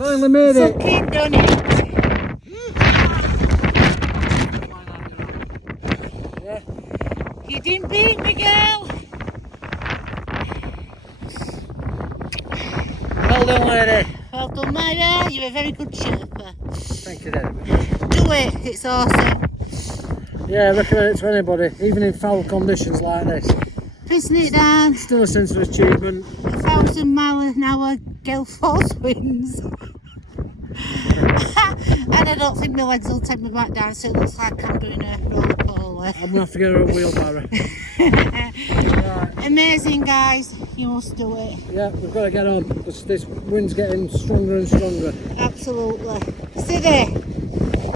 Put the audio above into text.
Finally made it. Fucking done it. Yeah. You didn't beat me, girl. Well done, lady. Well done, Maya. You're a very good chirper. Thank you very much. Do it. It's awesome. Yeah, I recommend it to anybody, even in foul conditions like this. Pissing it down. Still a sense of achievement. 1,000 mile an hour gale force winds. And I don't think my legs will take me back down, so it looks like I'm doing a roller coaster. I'm gonna have to get her a wheelbarrow. Right. Amazing, guys. You must do it. Yeah, we've got to get on because this wind's getting stronger and stronger. Absolutely. See there.